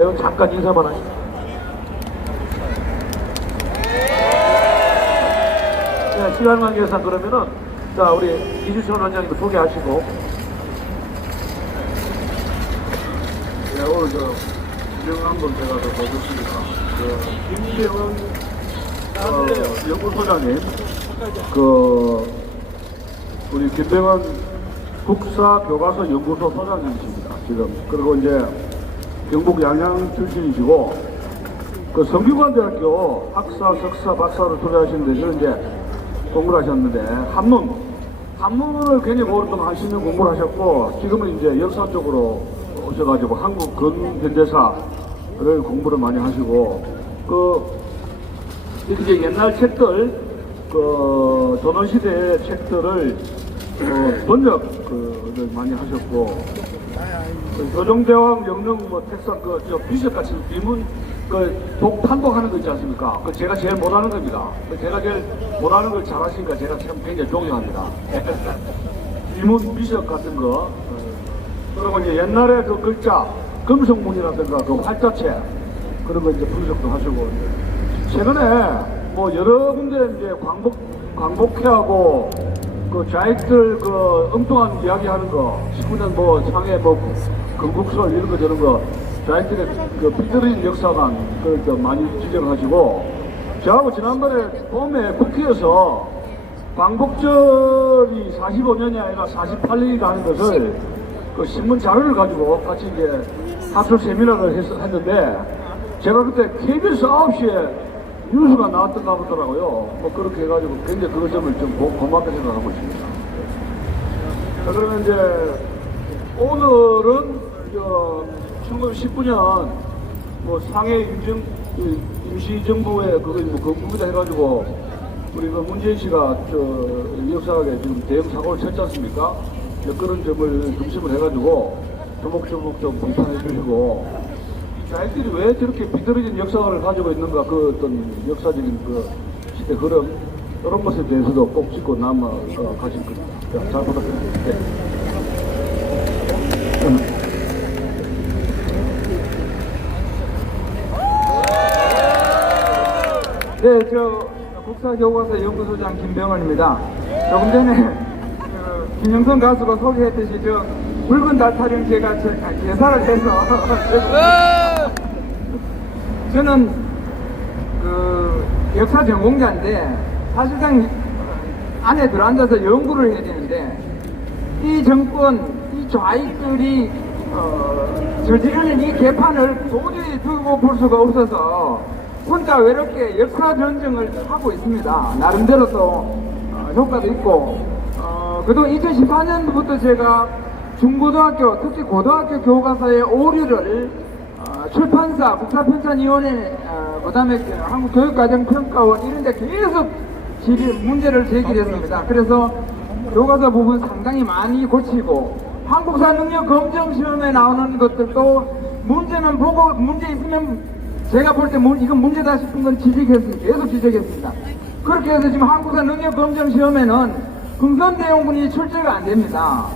잠깐 인사만 하시죠. 네, 시간 관계상 그러면은 자 우리 이주천 원장님도 소개하시고. 네, 오늘 김병헌 한번 제가 더 보겠습니다. 김병헌 연구소장님, 우리 김병헌 국사교과서 연구소 소장님이십니다. 지금 그리고 이제 경북 양양 출신이시고 성균관대학교 학사, 석사, 박사를 수료하시는데 저는 이제 공부를 하셨는데 한문을 굉장히 오랫동안 한 10년 공부를 하셨고 지금은 이제 역사 쪽으로 오셔가지고 한국 근현대사를 공부를 많이 하시고 이제 옛날 책들 조선시대의 책들을 번역을 많이 하셨고 조정대왕 명령 tex상 비석 같은 비문 독탄독하는 거 있지 않습니까? 제가 제일 못하는 겁니다. 제가 제일 못하는 걸 잘하시니까 제가 참 굉장히 존경합니다. 비문 비석 같은 거 그리고 이제 옛날에 글자 금성문이라든가 활자체 그런 거 이제 분석도 하시고 최근에 여러 군데 이제 광복회하고 좌익들 엉뚱한 이야기 하는 거 19년 상해 건국설 이런 거 저런 거 좌익들의 삐뚤어진 역사관 그걸 많이 지적하시고 저하고 지난번에 봄에 국회에서 광복절이 45년이 아니라 48년이라는 것을 신문 자료를 가지고 같이 이제 학술 세미나를 했는데 제가 그때 KBS 9시에 뉴스가 나왔던가 보더라고요. 그렇게 해가지고 굉장히 그 점을 좀 고맙게 생각하고 있습니다. 자, 그러면 이제 오늘은 1919년 상해 임시정부의 건국이다 해가지고 우리 문재인 씨가 역사하게 지금 대형 사고를 쳤지 않습니까? 그런 점을 중심을 해가지고 조목조목 좀 비판해 주시고 자기들이 왜 저렇게 비뚤어진 역사관을 가지고 있는가 어떤 역사적인 시대 흐름 이런 것에 대해서도 꼭 짚고 가실 겁니다. 잘 부탁드립니다. 네, 국사교과서 연구소장 김병헌입니다. 조금 전에 김영선 가수가 소개했듯이 붉은 달 타령 제가 개사를 해서 저는 역사 전공자인데 사실상 안에 들어앉아서 연구를 해야 되는데 이 정권, 이 좌익들이 저지르는 이 개판을 도저히 두고 볼 수가 없어서 혼자 외롭게 역사 전쟁을 하고 있습니다. 나름대로 또 효과도 있고 그동안 2014년부터 제가 중고등학교, 특히 고등학교 교과서의 오류를 출판사, 국사편찬위원회, 그 다음에 한국교육과정평가원 이런 데 계속 문제를 제기했습니다. 그래서 교과서 부분 상당히 많이 고치고 한국사 능력 검정 시험에 나오는 것들도 문제는 보고 문제 있으면 제가 볼 때 이건 문제다 싶은 건 지적했습니다. 계속 지적했습니다. 그렇게 해서 지금 한국사 능력 검정 시험에는 흥선대원군이 출제가 안 됩니다.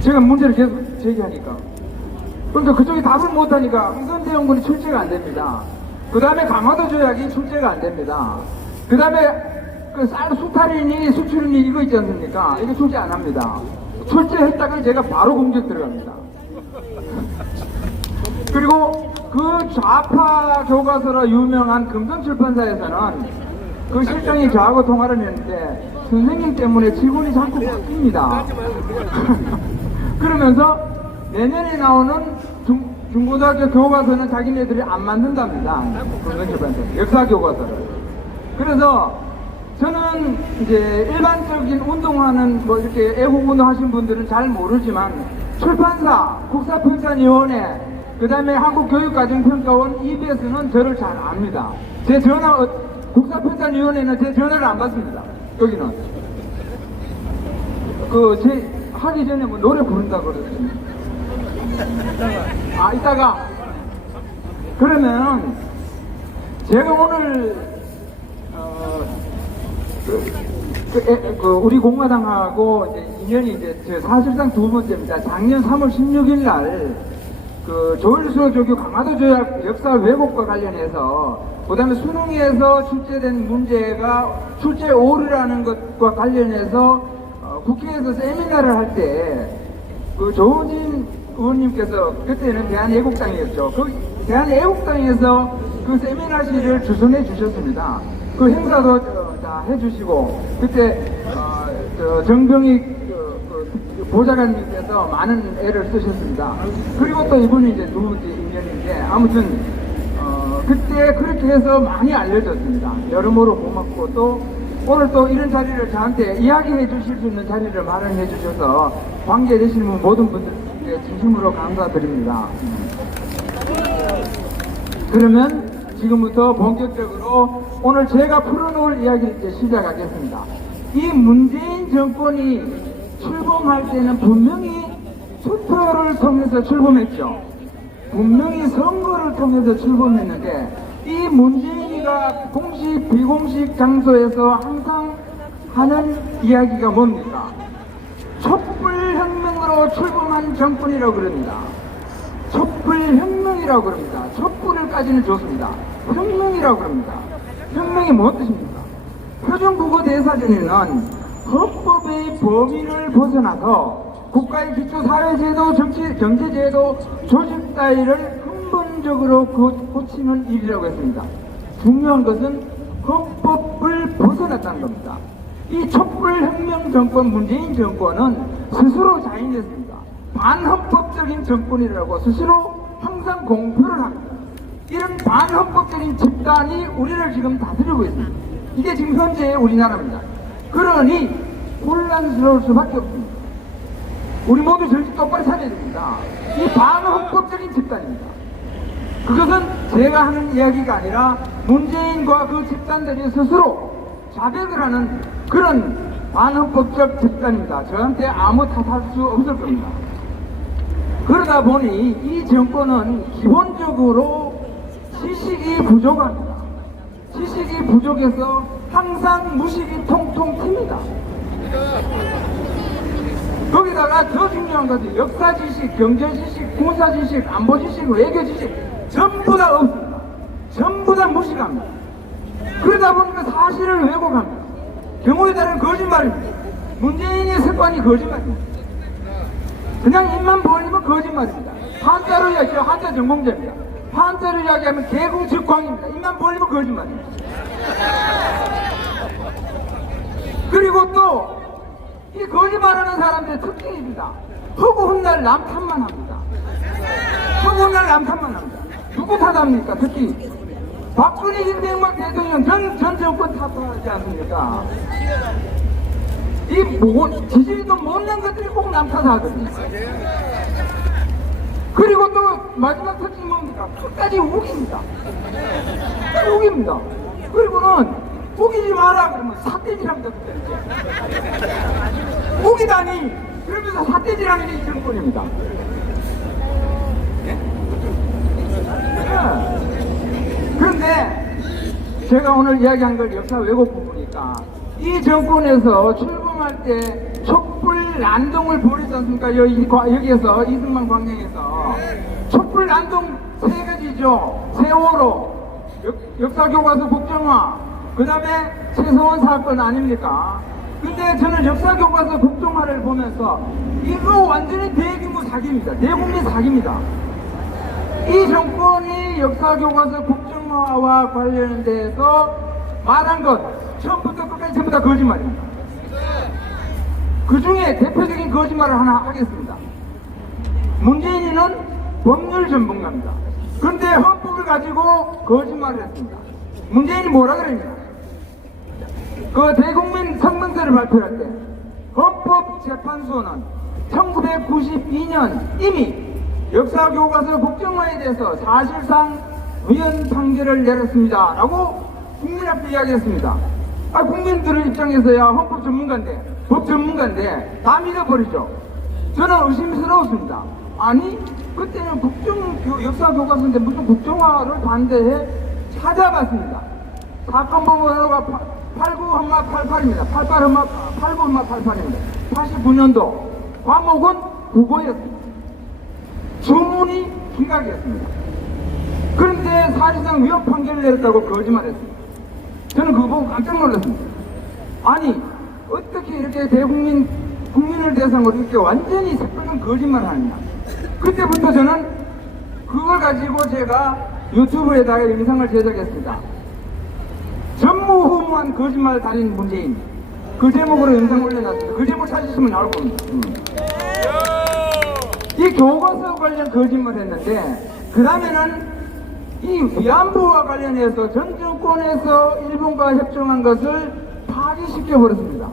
제가 문제를 계속 제기하니까. 그러니까 그쪽이 답을 못하니까 흥선대원군이 출제가 안 됩니다. 그 다음에 강화도 조약이 출제가 안 됩니다. 그 다음에 쌀 수탈인이 수출인이 이거 있지 않습니까? 이거 출제 안 합니다. 출제했다가 제가 바로 공격 들어갑니다. 그리고 그 좌파 교과서로 유명한 금성출판사에서는 그 실장이 저하고 통화를 했는데 선생님 때문에 직원이 자꾸 바뀝니다. 그러면서 내년에 나오는 중고등학교 교과서는 자기네들이 안 만든답니다. 금성출판사 역사 교과서를. 그래서 저는 이제 일반적인 운동하는 이렇게 애국운동 하신 분들은 잘 모르지만 출판사, 국사편찬위원회, 그 다음에 한국교육과정평가원 EBS는 저를 잘 압니다. 제 전화, 국사편찬위원회는 제 전화를 안 받습니다. 여기는. 하기 전에 노래 부른다고 그러거든요. 이따가. 그러면, 제가 오늘, 우리 공화당하고 인연이 사실상 두 번째입니다. 작년 3월 16일 날, 그 조일수 조교 강화도 조약 역사 왜곡과 관련해서 그다음에 수능에서 출제된 문제가 출제 오류라는 것과 관련해서 국회에서 세미나를 할 때 그 조진 의원님께서 그때는 대한애국당이었죠. 그 대한애국당에서 그 세미나실을 주선해 주셨습니다. 그 행사도 다 해주시고 그때 정병익 보좌관님께서 많은 애를 쓰셨습니다. 그리고 또 이분이 이제 두 번째 인연인데 아무튼 그때 그렇게 해서 많이 알려졌습니다. 여러모로 고맙고 또 오늘 또 이런 자리를 저한테 이야기해 주실 수 있는 자리를 마련해 주셔서 관계되시는 모든 분들께 진심으로 감사드립니다. 그러면 지금부터 본격적으로 오늘 제가 풀어놓을 이야기를 이제 시작하겠습니다. 이 문재인 정권이 출범할 때는 분명히 투표를 통해서 출범했죠. 분명히 선거를 통해서 출범했는데 이 문재인이가 공식 비공식 장소에서 항상 하는 이야기가 뭡니까? 촛불혁명으로 출범한 정권이라고 그럽니다. 촛불혁명이라고 그럽니다. 촛불을까지는 좋습니다. 혁명이라고 그럽니다. 혁명이 무엇 뜻입니까? 표준국어 대사전에는 헌법의 범위를 벗어나서 국가의 기초사회제도, 경제제도, 조직 따위를 근본적으로 고치는 일이라고 했습니다. 중요한 것은 헌법을 벗어났다는 겁니다. 이 촛불혁명 정권, 문재인 정권은 스스로 자인했습니다. 반헌법적인 정권이라고 스스로 항상 공표를 합니다. 이런 반헌법적인 집단이 우리를 지금 다스리고 있습니다. 이게 지금 현재의 우리나라입니다. 그러니 혼란스러울 수밖에 없습니다. 우리 모두 정신 똑바로 차려야 됩니다. 이 반헌법적인 집단입니다. 그것은 제가 하는 이야기가 아니라 문재인과 그 집단들이 스스로 자백을 하는 그런 반헌법적 집단입니다. 저한테 아무 탓할 수 없을 겁니다. 그러다 보니 이 정권은 기본적으로 지식이 부족합니다. 지식이 부족해서 항상 무식이 통통 튑니다. 거기다가 더 중요한 것은 역사 지식, 경제 지식, 군사 지식, 안보 지식, 외교 지식 전부 다 없습니다. 전부 다 무식합니다. 그러다 보니까 사실을 왜곡합니다. 경우에 따른 거짓말입니다. 문재인의 습관이 거짓말입니다. 그냥 입만 벌리면 거짓말입니다. 한자로 이야기하면 한자 전공자입니다. 한자로 이야기하면 개궁즉광입니다. 입만 벌리면 거짓말입니다. 그리고 또 이 거짓말하는 사람들의 특징입니다. 허구 훗날 남 탓만 합니다. 허구 훗날 남 탓만 합니다. 누구 탓합니까? 특히 박근혜 이명박 대통령 전 정권 탓하지 않습니까? 이 지지리도 못난 것들이 꼭 남 탓하거든요. 그리고 또 마지막 특징이 뭡니까? 끝까지 우깁니다. 끝까지 우깁니다. 그리고는 우기지 마라 그러면 삿대질합니다. 우기다니 그러면서 삿대질하는 게 이 정권입니다. 네? 그런데 제가 오늘 이야기한 걸 역사 왜곡 부분이니까 이 정권에서 출범할 때 촛불 난동을 벌이지 않습니까? 여기에서 이승만 광장에서 촛불 난동 세 가지죠. 세월호, 역사교과서 국정화, 그 다음에 최서원 사건 아닙니까? 근데 저는 역사교과서 국정화를 보면서 이거 완전히 대규모 사기입니다. 대국민 사기입니다. 이 정권이 역사교과서 국정화와 관련돼서 말한 것 처음부터 끝까지 전부 다 거짓말입니다. 그 중에 대표적인 거짓말을 하나 하겠습니다. 문재인이는 법률 전문가입니다. 그런데 헌법을 가지고 거짓말을 했습니다. 문재인이 뭐라 그랬냐? 그 대국민 성명서를 발표할 때 헌법재판소는 1992년 이미 역사교과서 국정화에 대해서 사실상 위헌 판결을 내렸습니다. 라고 국민 앞에 이야기했습니다. 국민들 입장에서야 헌법 전문가인데, 법 전문가인데 다 믿어버리죠. 저는 의심스러웠습니다. 아니, 그때는 역사교과서인데 무슨 국정화를 반대해 찾아봤습니다. 사건 번호가 89-88입니다. 89-88입니다. 89년도 과목은 국어였습니다. 주문이 기각이었습니다. 그런데 사실상 위헌 판결을 내렸다고 거짓말했습니다. 저는 그거 보고 깜짝 놀랐습니다. 아니 어떻게 이렇게 국민을 대상으로 이렇게 완전히 새빨간 거짓말을 하느냐. 그때부터 저는 그걸 가지고 제가 유튜브에다가 영상을 제작했습니다. 전무후무한 거짓말 달인 문재인, 그 제목으로 영상 올려놨습니다. 그 제목 찾으시면 나올 겁니다. 이 교과서 관련 거짓말 했는데, 그 다음에는 이 위안부와 관련해서 전 정권에서 일본과 협정한 것을 파기시켜버렸습니다.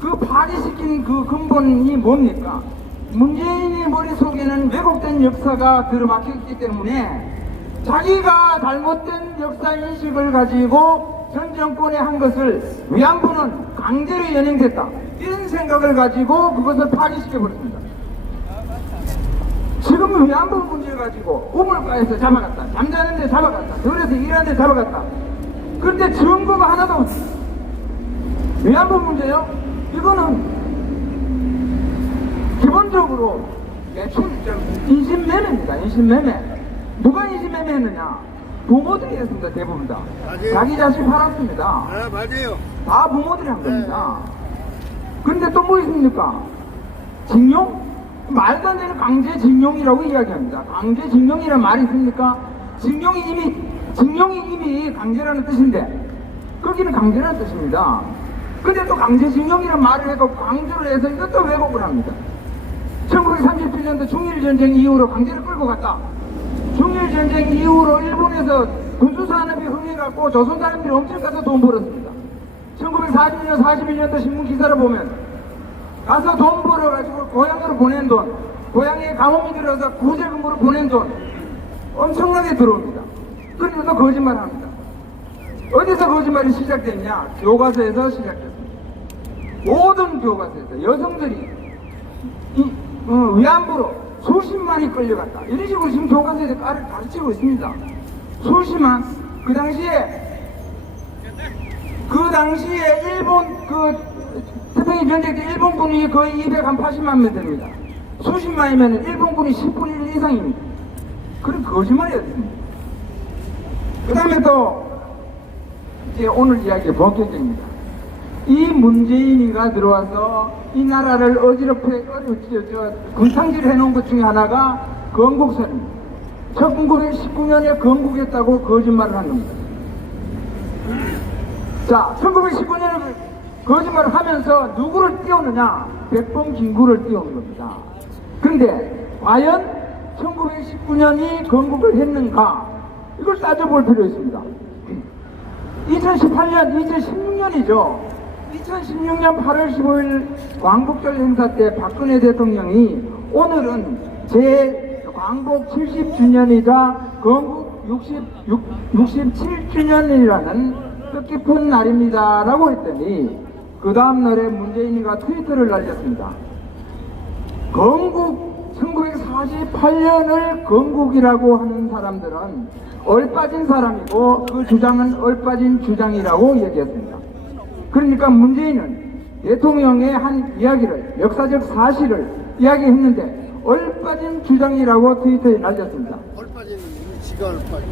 그 파기시킨 그 근본이 뭡니까? 문재인의 머릿속에는 왜곡된 역사가 들어박혔기 때문에 자기가 잘못된 역사인식을 가지고 전 정권에 한 것을 위안부는 강제로 연행됐다, 이런 생각을 가지고 그것을 파기시켜버렸습니다. 지금 위안부 문제를 가지고 우물가에서 잡아갔다, 잠자는데 잡아갔다, 들에서 일하는데 잡아갔다. 그런데 증거가 하나도 없습니다. 위안부 문제요? 이거는 기본적으로 매출 인신매매입니다. 인신매매. 누가 인신매매 했느냐? 부모들이 했습니다. 대부분 다. 맞아요. 자기 자식 팔았습니다. 네, 맞아요. 다 부모들이 한 겁니다. 근데 또 뭐 있습니까? 징용? 말도 안 되는 강제징용이라고 이야기합니다. 강제징용이란 말이 있습니까? 징용이 이미 강제라는 뜻인데, 거기는 강제라는 뜻입니다. 근데 또 강제징용이란 말을 해도 강조를 해서 이것도 왜곡을 합니다. 1937년도 중일전쟁 이후로 강제를 끌고 갔다. 중일전쟁 이후로 일본에서 군수산업이 흥해갖고 조선 사람들이 엄청 가서 돈 벌었습니다. 1940년, 41년도 신문 기사를 보면 가서 돈 벌어가지고 고향으로 보낸 돈, 고향에 감옥이 들어서 구제금으로 보낸 돈 엄청나게 들어옵니다. 그리고 또 거짓말합니다. 어디서 거짓말이 시작됐냐? 교과서에서 시작됐습니다. 모든 교과서에서 여성들이 위안부로 수십만이 끌려갔다, 이런 식으로 지금 교과서에서 가르치고 있습니다. 수십만. 그 당시에 일본 태평양 전쟁 때 일본군이 거의 280만 명 됩니다. 수십만이면 일본군이 10분의 1 이상입니다. 그런 거짓말이었습니다. 그 다음에 또 이제 오늘 이야기의 본격적입니다. 이 문재인이가 들어와서 이 나라를 어지럽게 군탕질 해놓은 것 중에 하나가 건국선입니다. 1919년에 건국했다고 거짓말을 한 겁니다. 자, 1919년에 거짓말을 하면서 누구를 띄우느냐? 백범김구를 띄우는 겁니다. 그런데 과연 1919년이 건국을 했는가? 이걸 따져볼 필요 있습니다. 2018년, 2016년이죠. 2016년 8월 15일 광복절 행사 때 박근혜 대통령이 오늘은 제 광복 70주년이자 건국 67주년이라는 뜻깊은 날입니다 라고 했더니 그 다음날에 문재인이가 트위터를 날렸습니다. 건국 1948년을 건국이라고 하는 사람들은 얼빠진 사람이고 그 주장은 얼빠진 주장이라고 얘기했습니다. 그러니까 문재인은 대통령의 한 이야기를, 역사적 사실을 이야기했는데 얼빠진 주장이라고 트위터에 날렸습니다. 얼빠진 지가 얼빠진.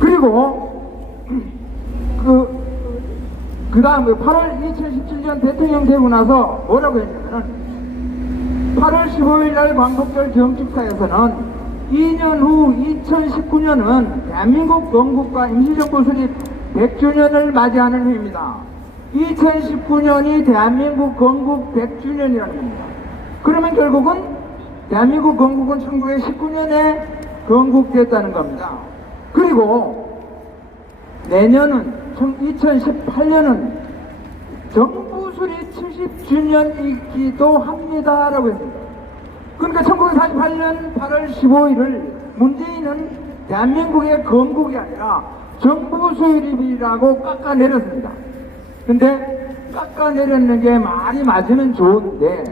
그리고 그 다음에 8월 2017년 대통령 되고 나서 뭐라고 했냐면은 8월 15일 날 광복절 경축사에서는 2년 후 2019년은 대한민국 건국과 임시정부 수립 100주년을 맞이하는 해입니다. 2019년이 대한민국 건국 100주년이라는 겁니다. 그러면 결국은 대한민국 건국은 1919년에 건국됐다는 겁니다. 그리고 내년은 2018년은 정부 수립 70주년이기도 합니다라고 했습니다. 그러니까 1948년 8월 15일을 문재인은 대한민국의 건국이 아니라 정부 수립이라고 깎아내렸습니다. 근데 깎아내렸는 게 말이 맞으면 좋은데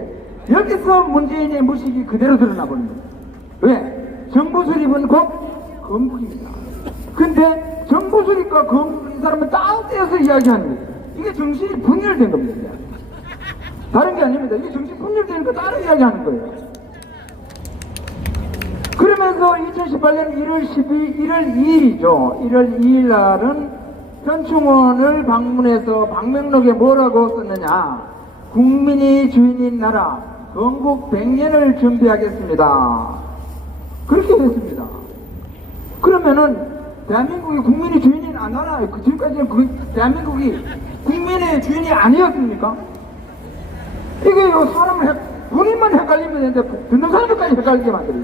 여기서 문재인의 무식이 그대로 드러나 버린 겁니다. 왜? 정부 수립은 곧 건국입니다. 근데 정부 수립과 건국 이 사람은 딱 떼어서 이야기하는 거예요. 이게 정신이 분열된 겁니다. 다른 게 아닙니다. 이게 정신 분열되니까 다른 이야기하는 거예요. 그러면서 2018년 1월 2일이죠. 1월 2일 날은 현충원을 방문해서 방명록에 뭐라고 썼느냐. 국민이 주인인 나라 건국 100년을 준비하겠습니다. 그렇게 했습니다. 그러면은 대한민국이 국민이 주인인 나라, 지금까지는 대한민국이 국민의 주인이 아니었습니까? 이게 사람을 본인만 헷갈리면 되는데 듣는 사람들까지 헷갈리게 만들어요.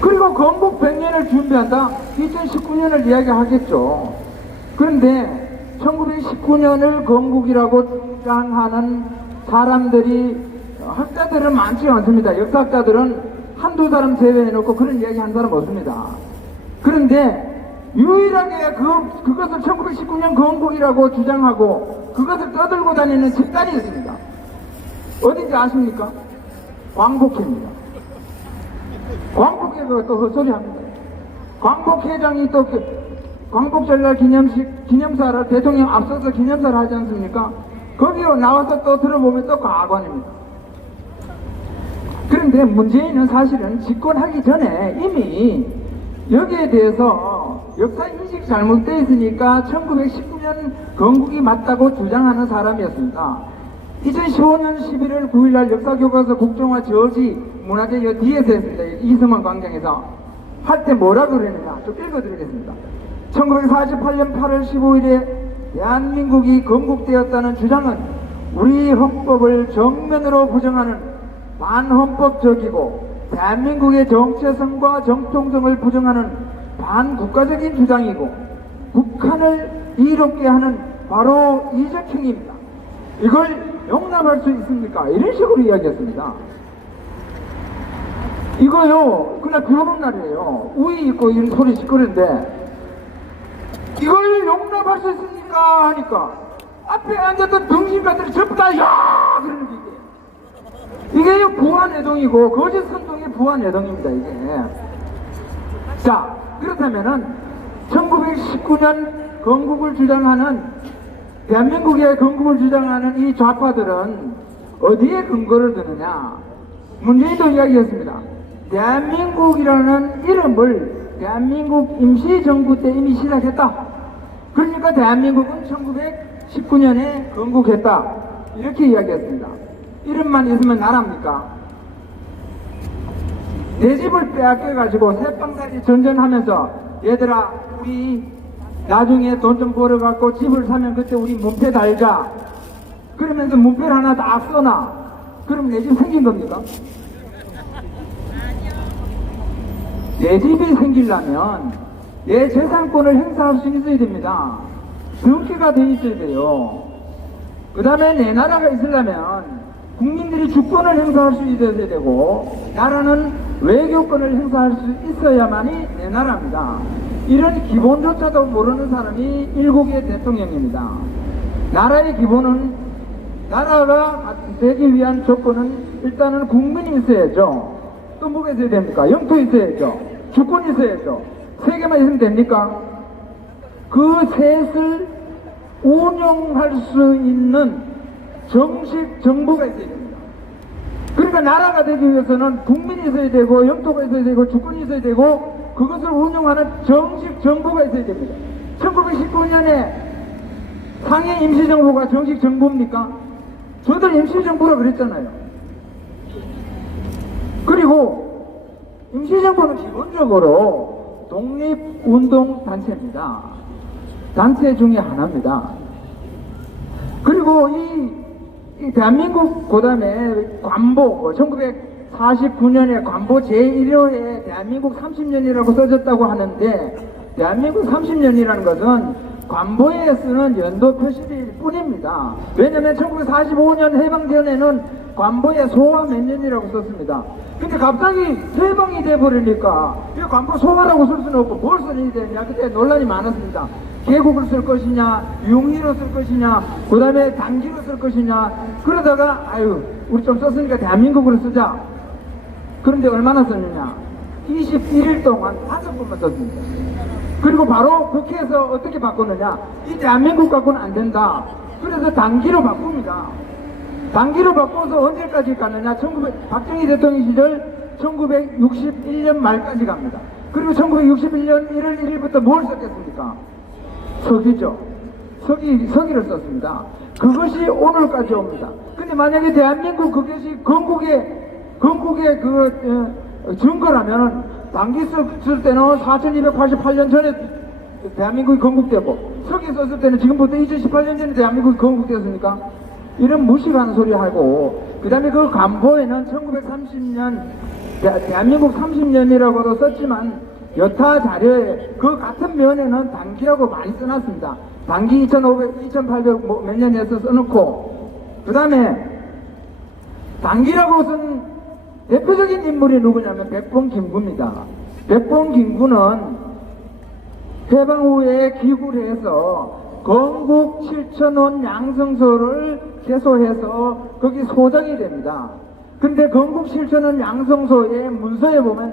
그리고 건국 100년을 준비한다? 2019년을 이야기하겠죠. 그런데 1919년을 건국이라고 주장하는 사람들이 학자들은 많지 않습니다. 역사학자들은 한두 사람 제외해놓고 그런 이야기 한 사람 없습니다. 그런데 유일하게 그것을 1919년 건국이라고 주장하고 그것을 떠들고 다니는 집단이 있습니다. 어딘지 아십니까? 광복회입니다. 광복회가 또 헛소리 합니다. 광복회장이 또 광복절날 기념사를 대통령 앞서서 기념사를 하지 않습니까? 거기 나와서 또 들어보면 또 과관입니다. 그런데 문재인은 사실은 집권하기 전에 이미 여기에 대해서 역사 인식 잘못되어 있으니까 1919년 건국이 맞다고 주장하는 사람이었습니다. 2015년 11월 9일날 역사교과서 국정화 저지 문화재 뒤에서 했습니다. 이승만 광장에서 할 때 뭐라고 그랬느냐 좀 읽어드리겠습니다. 1948년 8월 15일에 대한민국이 건국되었다는 주장은 우리 헌법을 정면으로 부정하는 반헌법적이고 대한민국의 정체성과 정통성을 부정하는 반국가적인 주장이고 북한을 이롭게 하는 바로 이적행위입니다. 이걸 용납할 수 있습니까? 이런 식으로 이야기했습니다. 이거요, 그날 비 오는 날이에요. 우위 있고 이런 소리 시끄러운데 이걸 용납할 수 있습니까? 하니까 앞에 앉았던 등신가들이 전부 다 야! 그러는 게 이게 부안해동이고 거짓 선동의 부안해동입니다. 이게. 자, 그렇다면은 1919년 건국을 주장하는 대한민국의 건국을 주장하는 이 좌파들은 어디에 근거를 드느냐? 문재인도 이야기했습니다. 대한민국이라는 이름을 대한민국 임시정부 때 이미 시작했다. 그러니까 대한민국은 1919년에 건국했다. 이렇게 이야기했습니다. 이름만 있으면 나라입니까? 내 집을 빼앗겨가지고 새빵살이 전전하면서 얘들아 우리 나중에 돈 좀 벌어갖고 집을 사면 그때 우리 문패 달자. 그러면서 문패를 하나 딱 써놔. 그럼 내 집 생긴 겁니까? 내 집이 생기려면 내 재산권을 행사할 수 있어야 됩니다. 등기가 돼 있어야 돼요. 그 다음에 내 나라가 있으려면 국민들이 주권을 행사할 수 있어야 되고 나라는 외교권을 행사할 수 있어야만이 내 나라입니다. 이런 기본조차도 모르는 사람이 일국의 대통령입니다. 나라의 기본은 나라가 되기 위한 조건은 일단은 국민이 있어야죠. 또 뭐가 있어야 됩니까? 영토 있어야죠. 주권이 있어야죠. 세 개만 있으면 됩니까? 그 셋을 운영할 수 있는 정식 정부가 있어야 됩니다. 그러니까 나라가 되기 위해서는 국민이 있어야 되고 영토가 있어야 되고 주권이 있어야 되고 그것을 운영하는 정식 정부가 있어야 됩니다. 1919년에 상해 임시정부가 정식 정부입니까? 저들 임시정부라 그랬잖아요. 그리고 임시정부는 기본적으로 독립운동단체입니다. 단체 중에 하나입니다. 그리고 이 대한민국 그다음에 관보 1949년에 관보 제1호에 대한민국 30년이라고 써졌다고 하는데 대한민국 30년이라는 것은 관보에 쓰는 연도 표시일 뿐입니다. 왜냐하면 1945년 해방 전에는 관보에 소화 몇 년이라고 썼습니다. 근데 갑자기 해방이 돼버리니까 이 관보 소화라고 쓸 수는 없고 뭘 써야 되냐 그때 논란이 많았습니다. 계곡을 쓸 것이냐 융리로 쓸 것이냐 그 다음에 단기로 쓸 것이냐 그러다가 아유 우리 좀 썼으니까 대한민국으로 쓰자. 그런데 얼마나 썼느냐 21일 동안 5번만 썼습니다. 그리고 바로 국회에서 어떻게 바꿨느냐 이 대한민국 갖고는 안 된다. 그래서 단기로 바꿉니다. 단기로 바꿔서 언제까지 가느냐 박정희 대통령 시절 1961년 말까지 갑니다. 그리고 1961년 1월 1일부터 뭘 썼겠습니까? 서기죠. 서기를 썼습니다. 그것이 오늘까지 옵니다. 근데 만약에 대한민국 그것이 건국의 증거라면 당기 썼을 때는 4288년 전에 대한민국이 건국되고 서기 썼을 때는 지금부터 2018년 전에 대한민국이 건국되었습니까? 이런 무식한 소리 하고, 그 다음에 그 간보에는 1930년 대한민국 30년이라고도 썼지만 여타 자료에 그 같은 면에는 당기라고 많이 써놨습니다. 당기 2800 몇 년에서 써놓고, 그 다음에 당기라고 쓴 대표적인 인물이 누구냐면 백봉김구입니다. 백봉김구는 해방 후에 기구를 해서 건국 7천원 양성소를 개소해서 거기 소장이 됩니다. 근데 건국 7천원 양성소의 문서에 보면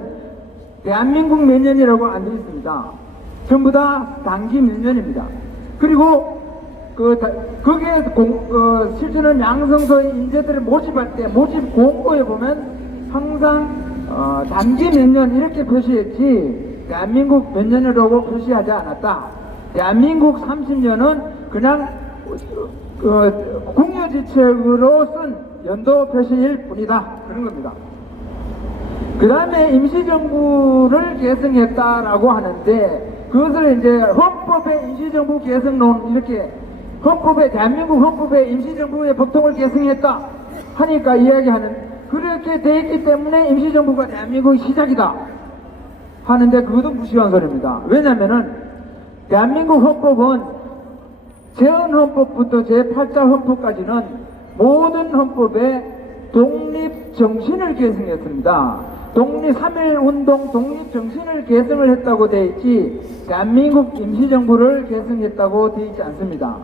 대한민국 몇 년이라고 안 되어 있습니다. 전부 다 당기 몇 년입니다. 그리고 거기에 7천원 양성소의 인재들을 모집할 때 모집 공고에 보면 항상 단기 몇 년 이렇게 표시했지 대한민국 몇 년이라고 표시하지 않았다. 대한민국 30년은 그냥 국유지책으로 쓴 연도 표시일 뿐이다. 그런 겁니다. 그 다음에 임시정부를 계승했다라고 하는데, 그것을 이제 헌법의 임시정부 계승론, 이렇게 대한민국 헌법의 임시정부의 법통을 계승했다 하니까 이야기하는, 그렇게 돼 있기 때문에 임시정부가 대한민국의 시작이다 하는데, 그것도 무식한 소리입니다. 왜냐면은 대한민국 헌법은 제헌헌법부터 제8자 헌법까지는 모든 헌법에 독립정신을 계승했습니다. 3.1운동 독립정신을 계승을 했다고 되어 있지 대한민국 임시정부를 계승했다고 되어 있지 않습니다.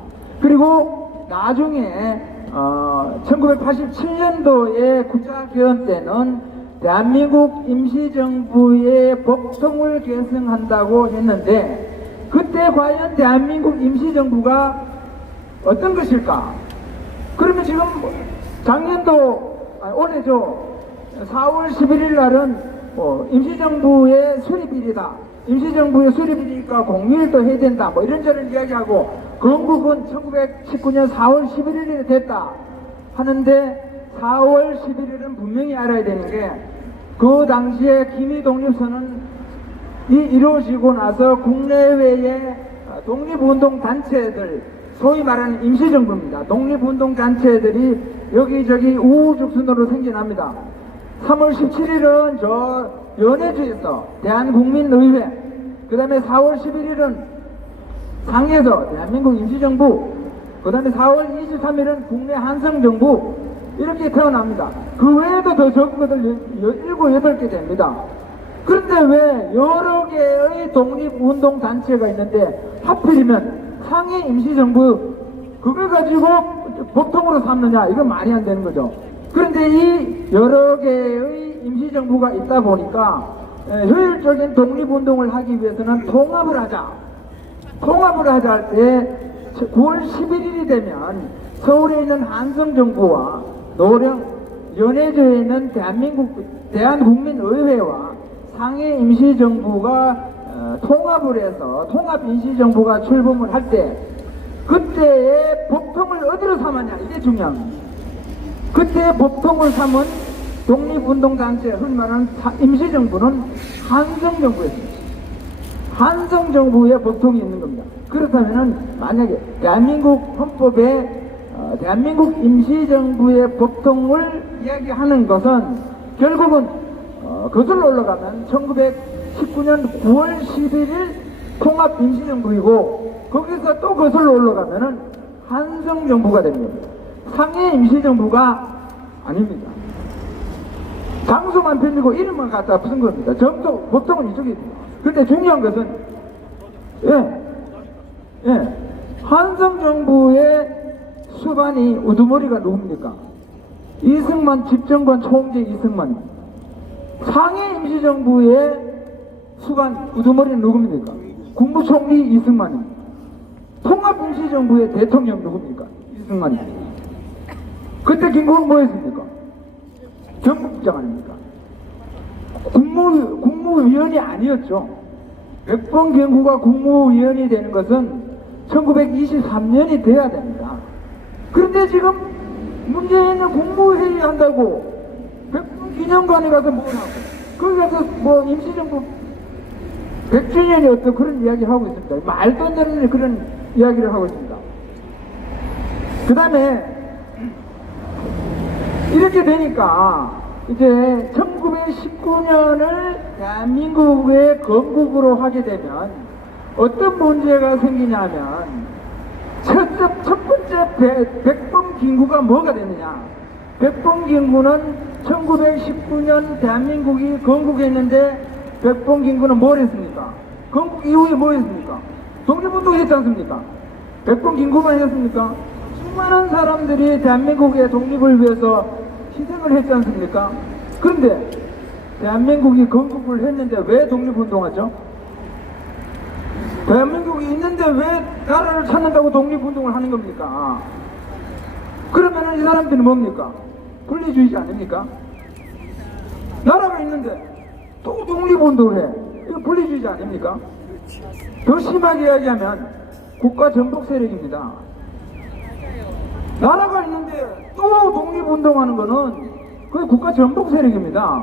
그리고 나중에 1987년도에 구자개헌 때는 대한민국 임시정부의 법통을 계승한다고 했는데, 그때 과연 대한민국 임시정부가 어떤 것일까? 그러면 지금 올해죠. 4월 11일 날은 임시정부의 수립일이다. 임시정부의 수립일이니까 공휴일도 해야 된다. 뭐 이런저런 이야기하고, 건국은 1919년 4월 11일이 됐다 하는데, 4월 11일은 분명히 알아야 되는 게, 그 당시에 기미독립선언이 이루어지고 나서 국내외의 독립운동 단체들, 소위 말하는 임시정부입니다. 독립운동 단체들이 여기저기 우후죽순으로 생겨납니다. 3월 17일은 저 연해주에서 대한국민의회, 그 다음에 4월 11일은 상해에서 대한민국 임시정부, 그 다음에 4월 23일은 국내 한성정부, 이렇게 태어납니다. 그 외에도 더 적은 것들 7, 8개 됩니다. 그런데 왜 여러 개의 독립운동 단체가 있는데 하필이면 상해 임시정부 그걸 가지고 법통으로 삼느냐, 이건 말이 안 되는 거죠. 그런데 이 여러 개의 임시정부가 있다 보니까 효율적인 독립운동을 하기 위해서는 통합을 하자 할 때 9월 11일이 되면 서울에 있는 한성정부와 노령, 연해주에 있는 대한국민의회와 상해 임시정부가 통합을 해서 통합임시정부가 출범을 할 때, 그때의 법통을 어디로 삼았냐, 이게 중요합니다. 그때 법통을 삼은 독립운동단체, 흔히 말하는 임시정부는 한성정부였습니다. 한성정부의 법통이 있는 겁니다. 그렇다면 만약에 대한민국 헌법에 대한민국 임시정부의 법통을 이야기하는 것은 결국은 거슬러 올라가면 1919년 9월 11일 통합임시정부이고, 거기서 또 거슬러 올라가면은 한성정부가 됩니다. 상해 임시정부가 아닙니다. 장소만 빌리고 이름만 갖다 쓴 겁니다. 법통은 이쪽입니다. 근데 중요한 것은 한성정부의 수반이 우두머리가 누굽니까? 이승만 집정관 총재 이승만입니다. 상해 임시정부의 수반 우두머리는 누굽니까? 국무총리 이승만입니다. 통합임시정부의 대통령 누굽니까? 이승만입니다. 그때 김구는 뭐 했습니까? 정부국장 아닙니까? 국무위원이 아니었죠. 백범경구가 국무위원이 되는 것은 1923년이 돼야 됩니다. 그런데 지금 문재인은 국무회의 한다고 백범기념관에 가서 뭘 하고 거기 가서 뭐 임시정부 100주년이 어떤 그런 이야기 하고 있습니다. 말도 안 되는 그런 이야기를 하고 있습니다. 그 다음에 이렇게 되니까 이제 1919년을 대한민국의 건국으로 하게 되면 어떤 문제가 생기냐면 첫 번째 백범긴구가 뭐가 되느냐. 백범긴구는 1919년 대한민국이 건국했는데 백범긴구는 뭘 했습니까? 건국 이후에 뭐 했습니까? 독립운동 했지 않습니까? 백범긴구만 했습니까? 수많은 사람들이 대한민국의 독립을 위해서 희생을 했지 않습니까? 그런데 대한민국이 건국을 했는데 왜 독립운동하죠? 대한민국이 있는데 왜 나라를 찾는다고 독립운동을 하는 겁니까? 그러면 이 사람들은 뭡니까? 분리주의자 아닙니까? 나라가 있는데 또 독립운동을 해. 이거 분리주의자 아닙니까? 더 심하게 이야기하면 국가 전복 세력입니다. 나라가 있는데 또 독립운동하는 거는 그게 국가 전복 세력입니다.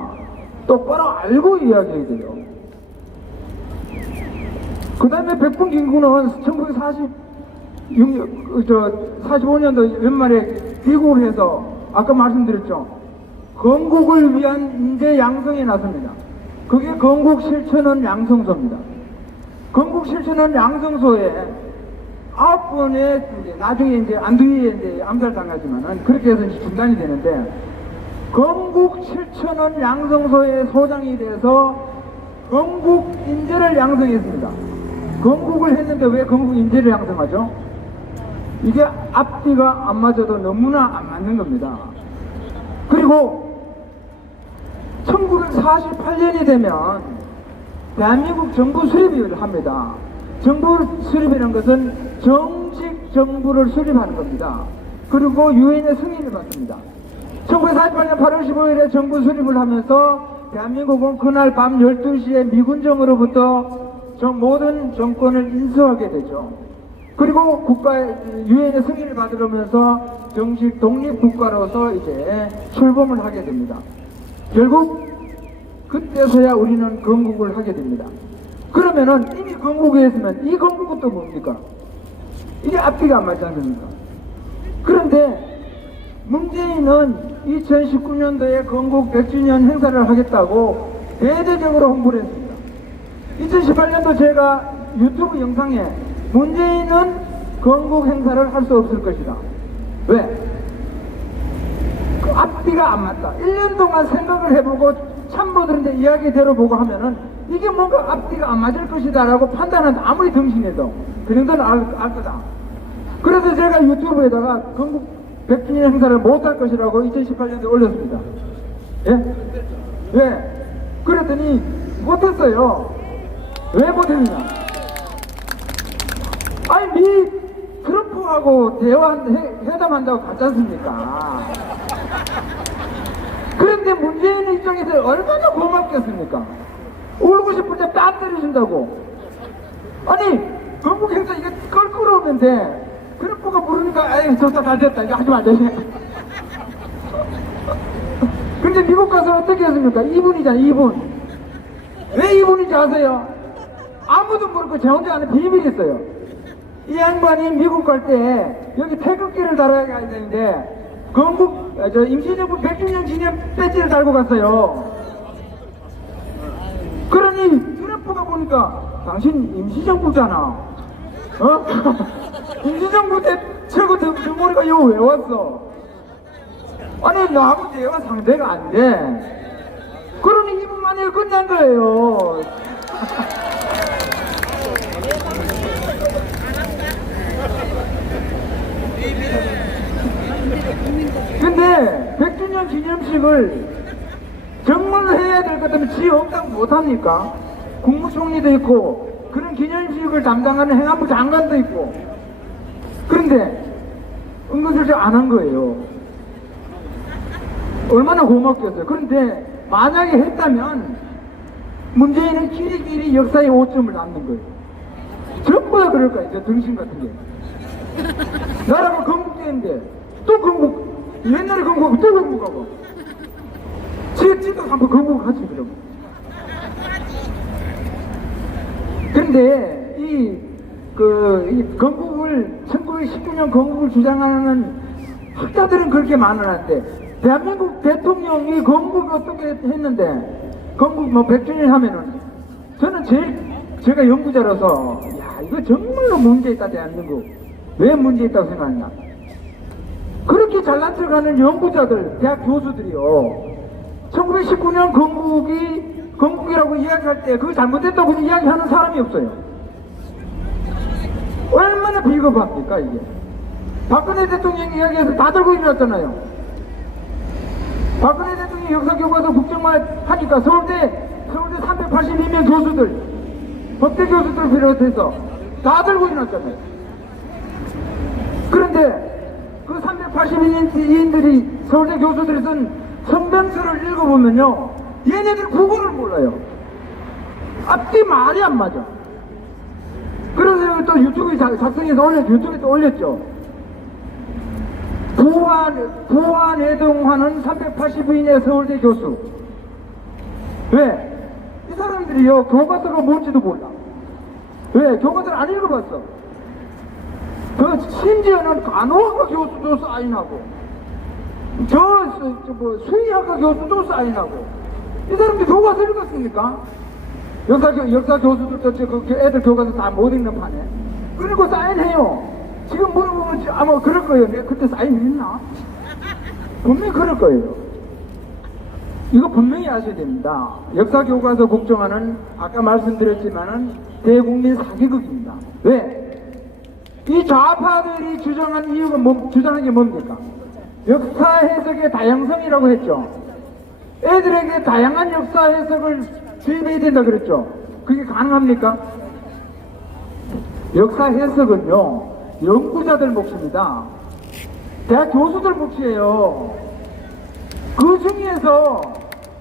똑바로 알고 이야기해야 돼요. 그 다음에 백범긴구는 1945년도 연말에 귀국을 해서 아까 말씀드렸죠. 건국을 위한 인재 양성에 나섭니다. 그게 건국실천원 양성소입니다. 건국실천원 양성소에 9번에 나중에 이제 안두희에 이제 암살당하지만은 그렇게 해서 이제 중단이 되는데 건국실천원 양성소의 소장이 돼서 건국 인재를 양성했습니다. 건국을 했는데 왜 건국 인재를 양성하죠? 이게 앞뒤가 안 맞아도 너무나 안 맞는 겁니다. 그리고 1948년이 되면 대한민국 정부 수립을 합니다. 정부 수립이라는 것은 정식 정부를 수립하는 겁니다. 그리고 유엔의 승인을 받습니다. 1948년 8월 15일에 정부 수립을 하면서 대한민국은 그날 밤 12시에 미군정으로부터 모든 정권을 인수하게 되죠. 그리고 유엔의 승인을 받으면서 정식 독립국가로서 이제 출범을 하게 됩니다. 결국 그때서야 우리는 건국을 하게 됩니다. 그러면은 이미 건국에 했으면 이 건국은 또 뭡니까? 이게 앞뒤가 안 맞지 않습니까? 그런데 문재인은 2019년도에 건국 100주년 행사를 하겠다고 대대적으로 홍보를 했습니다. 2018년도 제가 유튜브 영상에 문재인은 건국 행사를 할 수 없을 것이다. 왜? 그 앞뒤가 안 맞다. 1년 동안 생각을 해보고 참모들한테 이야기 들어보고 하면은 이게 뭔가 앞뒤가 안 맞을 것이다 라고 판단한다. 아무리 등신해도 그 정도는 알 거다. 그래서 제가 유튜브에다가 건국 100주년 행사를 못할 것이라고 2018년도에 올렸습니다. 예? 왜? 그랬더니 못했어요. 왜 못했느냐? 아니 미 트럼프하고 회담한다고 갔지 않습니까? 그런데 문재인 입장에서 얼마나 고맙겠습니까? 울고 싶을 때 뺨 때려준다고. 아니 건국 행사 이거 껄끄러우면데 트럼프가 부르니까 에이 좋다 잘 됐다 이거 하지 말자. 근데 미국 가서 어떻게 했습니까? 2분이잖아 2분. 왜 2분인지 아세요? 아무도 모르고 제 혼자 아는 비밀이 있어요. 이 양반이 미국 갈 때 여기 태극기를 달아야 되는데 건국 임시정부 100주년 기념 배지를 달고 갔어요. 그러니 트럼프가 보니까 당신 임시정부잖아. 어? 임시정부 때 최고 덩어리가 여기 왜 왔어? 아니 나하고 대화 상대가 안 돼. 그러니 2분 만에 끝난 거예요. 근데 100주년 기념식을 정말 해야 될 것 같으면 지 없다고 못합니까? 국무총리도 있고 그런 기념식을 담당하는 행안부 장관도 있고. 그런데 은근슬쩍 안 한 거예요. 얼마나 고맙겠어요. 그런데 만약에 했다면 문재인은 길이길이 역사의 오점을 남는 거예요. 전부 다 그럴 거예요. 저 등신 같은 게. 나라가 건국되는데 또 건국, 옛날에 건국하고 또 건국하고. 지도 한번 건국하지 그러면. 근데 이 건국을 1919년 건국을 주장하는 학자들은 그렇게 많았는데 대한민국 대통령이 건국을 어떻게 했는데 건국 뭐 100주년 하면은 저는 제가 연구자라서 야 이거 정말로 문제 있다 대한민국 왜 문제 있다고 생각하냐 그렇게 잘난 척하는 연구자들 대학 교수들이요 1919년 건국이라고 이야기할 때 그거 잘못됐다고 이야기하는 사람이 없어요. 얼마나 비겁합니까 이게. 박근혜 대통령 이야기해서 다 들고 일어났잖아요. 박근혜 대통령 역사교과서 국정만 하니까 서울대 382명 교수들 법대 교수들 비롯해서 다 들고 일어났잖아요. 그런데 그 382인들이 서울대 교수들이 쓴 성명서를 읽어보면요 얘네들 국어를 몰라요. 앞뒤 말이 안 맞아. 그래서 또 유튜브에 작성해서 유튜브에 또 올렸죠. 부안해동하는 382인의 서울대 교수. 왜? 이 사람들이요 교과서가 뭔지도 몰라. 왜? 교과서를 안 읽어봤어. 심지어는 간호학과 교수도 사인하고 수의학과 교수도 사인하고 이 사람들이 교과서 읽었습니까? 역사 교수들도 애들 교과서 다 못 읽는 판에 그리고 사인해요. 지금 물어보면 아마 그럴 거예요. 내가 그때 사인했나? 분명히 그럴 거예요. 이거 분명히 아셔야 됩니다. 역사 교과서 국정화는 아까 말씀드렸지만은 대국민 사기극입니다. 왜? 이 좌파들이 주장한 이유가 주장한 게 뭡니까? 역사 해석의 다양성이라고 했죠. 애들에게 다양한 역사 해석을 주입해야 된다 그랬죠. 그게 가능합니까? 역사 해석은요 연구자들 몫입니다. 대학 교수들 몫이에요. 그 중에서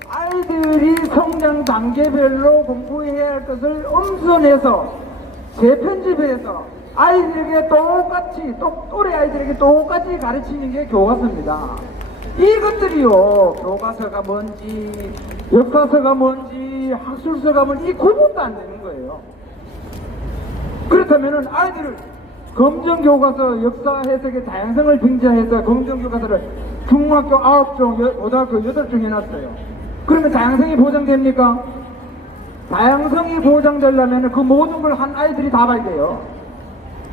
아이들이 성장 단계별로 공부해야 할 것을 엄선해서 재편집해서 아이들에게 똑같이 또래 아이들에게 똑같이 가르치는 게 교과서입니다. 이것들이요 교과서가 뭔지 역사서가 뭔지 학술서가 뭔지 이 구분도 안 되는 거예요. 그렇다면은 아이들을 검정교과서 역사 해석의 다양성을 빙자해서 검정교과서를 중학교 9종 고등학교 8종 해놨어요. 그러면 다양성이 보장됩니까? 다양성이 보장되려면 그 모든 걸 한 아이들이 다 봐야 돼요.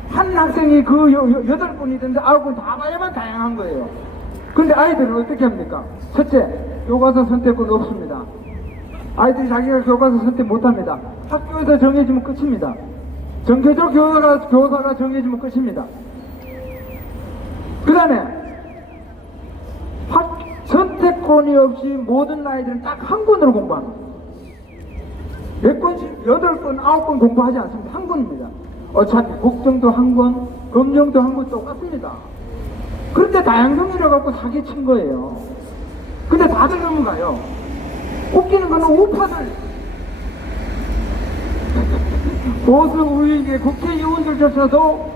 한 학생이 그 8분이든지 9분 다 봐야만 다양한 거예요. 근데 아이들은 어떻게 합니까? 첫째, 교과서 선택권 없습니다. 아이들이 자기가 교과서 선택 못합니다. 학교에서 정해주면 끝입니다. 정교조 교사가 정해주면 끝입니다. 그 다음에 선택권이 없이 모든 아이들은 딱 한 권으로 공부합니다. 몇 권씩 8권, 9권 공부하지 않습니다. 한 권입니다. 어차피 국정도 한 권, 검정도 한 권 똑같습니다. 그런데 다양성이라 갖고 사기친 거예요. 근데 다들 넘어가요. 웃기는 거는 우파들 보수 우익의 국회의원들조차도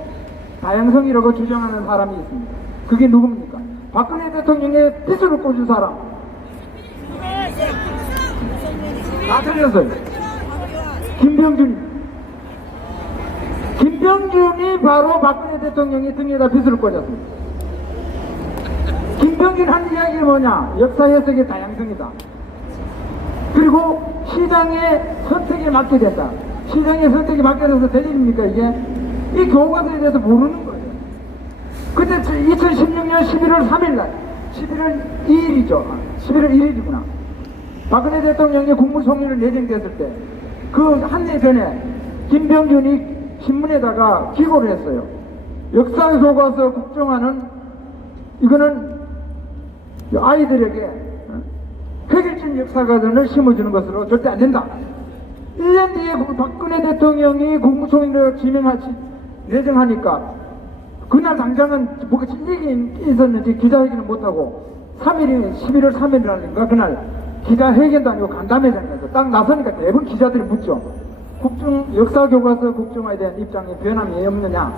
다양성이라고 주장하는 사람이 있습니다. 그게 누굽니까? 박근혜 대통령의 핏으로 꽂은 사람. 다 틀렸어요. 김병준이 바로 박근혜 대통령의 등에다 핏을 꽂았습니다. 김병준 한 이야기가 뭐냐? 역사 해석의 다양성이다. 그리고 시장의 선택에 맡게 된다. 시장의 선택에 맡게 돼서 될 일입니까 이게? 이 교과서에 대해서 모르는 거예요. 그때 2016년 11월 3일날 11월 2일이죠. 11월 1일이구나. 박근혜 대통령이 국무총리를 내정됐을 때 그 한 해 전에 김병준이 신문에다가 기고를 했어요. 역사 교과서 국정화는 이거는 아이들에게 획일적 역사관을 심어주는 것으로 절대 안 된다. 1년 뒤에 박근혜 대통령이 국무총리를 내정하니까 그날 당장은 뭐가 찔리긴 있었는지 기자회견을 못하고 11월 3일이라든가 그날 기자회견도 아니고 간담회장에서 딱 나서니까 대부분 기자들이 묻죠. 역사교과서 국정화에 대한 입장에 변함이 없느냐.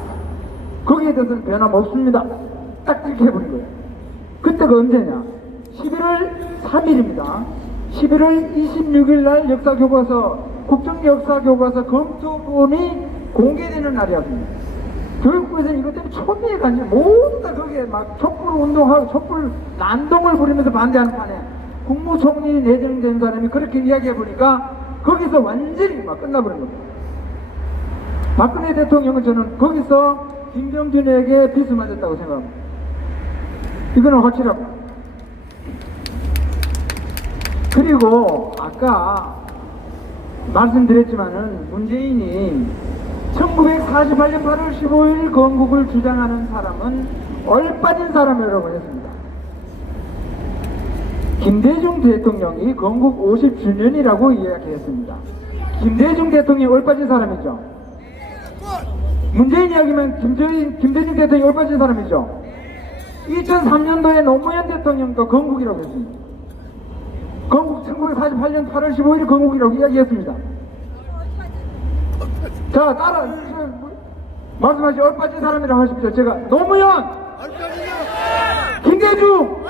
거기에 대해서는 변함 없습니다. 딱 이렇게 해버린 거예요. 그때가 언제냐? 11월 3일입니다. 11월 26일 날 국정역사교과서 검토본이 공개되는 날이었습니다. 교육부에서는 이것 때문에 초미에 간지 모두 다 거기에 막 촛불 운동하고 촛불 난동을 부리면서 반대하는 판에 국무총리 내정된 사람이 그렇게 이야기해보니까 거기서 완전히 막 끝나버린 겁니다. 박근혜 대통령은 저는 거기서 김병준에게 빚을 맞았다고 생각합니다. 이거는 확실하고. 그리고 아까 말씀드렸지만은 문재인이 1948년 8월 15일 건국을 주장하는 사람은 얼빠진 사람이라고 했습니다. 김대중 대통령이 건국 50주년이라고 이야기했습니다. 김대중 대통령이 얼빠진 사람이죠. 문재인 이야기면 김대중 대통령이 얼빠진 사람이죠. 2003년도에 노무현 대통령도 건국이라고 했습니다. 건국 1948년 8월 15일 건국이라고 이야기했습니다. 자, 따라 말씀하신 얼빠진 사람이라고 하십시오. 제가 노무현, 김대중,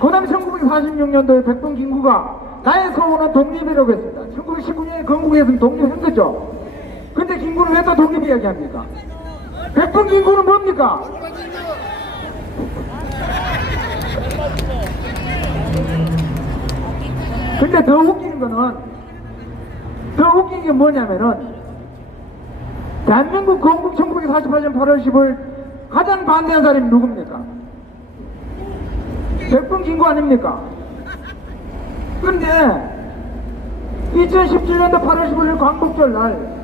그 다음에 1946년도에 백분 김구가 나의 소원은 독립이라고 했습니다. 1919년에 건국했으면 독립했겠죠. 근데 김구는 왜 또 독립 이야기합니까? 백분 김구는 뭡니까? 근데 더 웃긴 게 뭐냐면은 대한민국 건국 1948년 8월 15일 가장 반대한 사람이 누굽니까? 백분 김구 아닙니까? 그런데 2017년도 8월 15일 광복절 날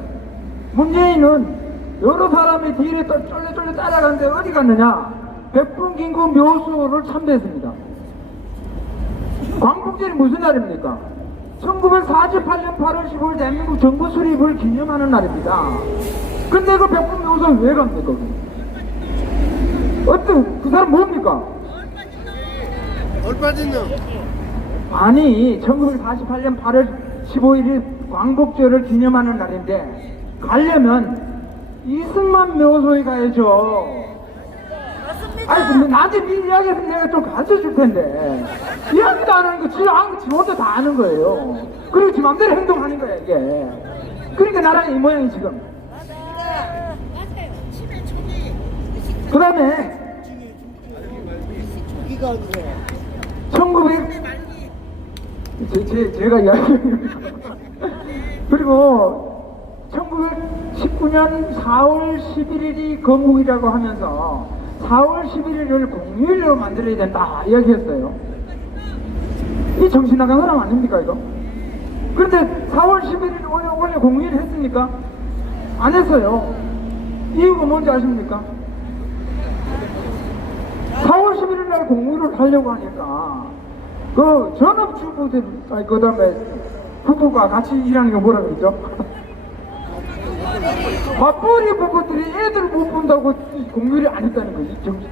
문재인은 여러 사람이 뒤를 또 쫄래쫄래 따라가는데 어디 갔느냐? 백분 김구 묘소를 참배했습니다. 광복절이 무슨 날입니까? 1948년 8월 15일 대한민국 정부 수립을 기념하는 날입니다. 근데 그 백분 묘소 왜 갑니까? 그 사람 뭡니까? 얼빠진 놈. 아니 1948년 8월 15일이 광복절을 기념하는 날인데 가려면 이승만 묘소에 가야죠. 아니 근데 나한테 네 이야기해서 내가 좀 가르쳐줄 텐데 이야기도 안 하는 거 지 혼자 다 아는 거예요. 그리고 지 맘대로 행동하는 거야 이게. 그러니까 나라가 이 모양이 지금. 그 다음에 1900 제가 이야기 그리고 1919년 4월 11일이 건국이라고 하면서 4월 11일을 공휴일로 만들어야 된다 이야기했어요. 이 정신 나간 사람 아닙니까 이거? 그런데 4월 11일 원래 공휴일 했습니까? 안 했어요. 이유가 뭔지 아십니까? 4월 11일 날 공휴일을 하려고 하니까 그 전업주부들 그 다음에 부부가 같이 일하는 게 뭐라 그러죠? 맞벌이 부부들이 애들 못 본다고 공휴일이 안 했다는 거지.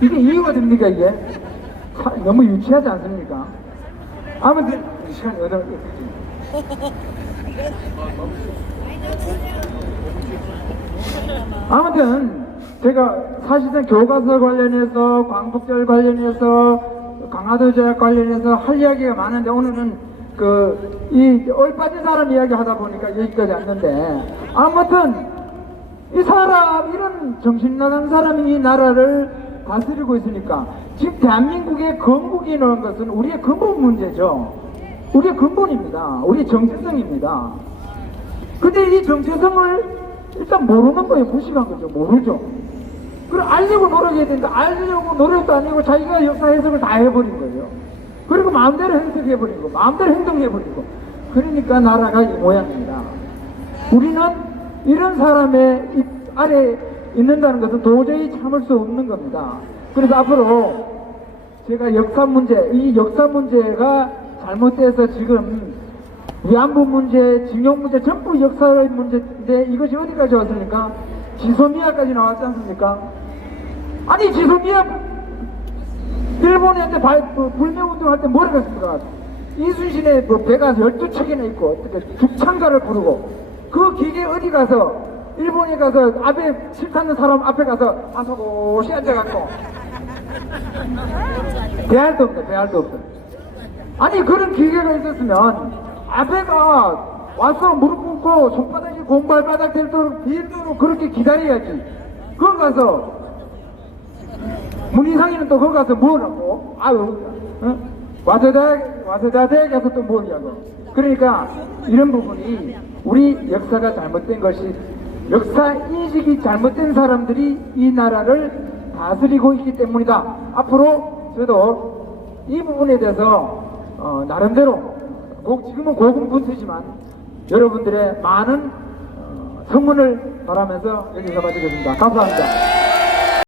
이게 이유가 됩니까 이게? 너무 유치하지 않습니까? 아무튼 시간이 어디 아무튼 제가 사실상 교과서 관련해서 광복절 관련해서 강화도 제약 관련해서 할 이야기가 많은데 오늘은 이 얼빠진 사람 이야기 하다 보니까 여기까지 왔는데 아무튼 이 사람 이런 정신나간 사람이 이 나라를 다스리고 있으니까 지금 대한민국의 건국이라는 것은 우리의 근본 문제죠. 우리의 근본입니다. 우리의 정체성입니다. 근데 이 정체성을 일단 모르는 거예요. 무식한 거죠. 모르죠. 그럼 알려고 노력해야 되는데 알려고 노력도 아니고 자기가 역사 해석을 다 해버린 거예요. 그리고 마음대로 해석해버리고 마음대로 행동해버리고 그러니까 나라가 이 모양입니다. 우리는 이런 사람의 아래 있는다는 것은 도저히 참을 수 없는 겁니다. 그래서 앞으로 제가 역사 문제, 이 역사 문제가 잘못돼서 지금 위안부 문제, 징용 문제, 전부 역사의 문제인데 이것이 어디까지 왔습니까? 지소미아까지 나왔지 않습니까? 아니 지소미아 일본한테 불매운동 할 때 뭐라고 했습니까? 이순신의 뭐 배가 12척이나 있고 어떻게 죽창가를 부르고 그 기계 어디 가서 일본에 가서 앞에 싫다는 사람 앞에 가서 아소고시 앉아갖고 배알도 없어 배알도 없어. 아니 그런 기계가 있었으면 앞에가 와서 무릎 꿇고 손바닥이 공발바닥 될 도록 빌도록 그렇게 기다려야지. 거기 가서 문희상이는 또 거기 가서 뭐라고? 아유 와서다대 가서 또 뭐냐고. 그러니까 이런 부분이 우리 역사가 잘못된 것이 역사 인식이 잘못된 사람들이 이 나라를 다스리고 있기 때문이다. 앞으로 저도 이 부분에 대해서 나름대로 지금은 고군분투지만 여러분들의 많은 성원을 바라면서 여기서 마치겠습니다. 감사합니다.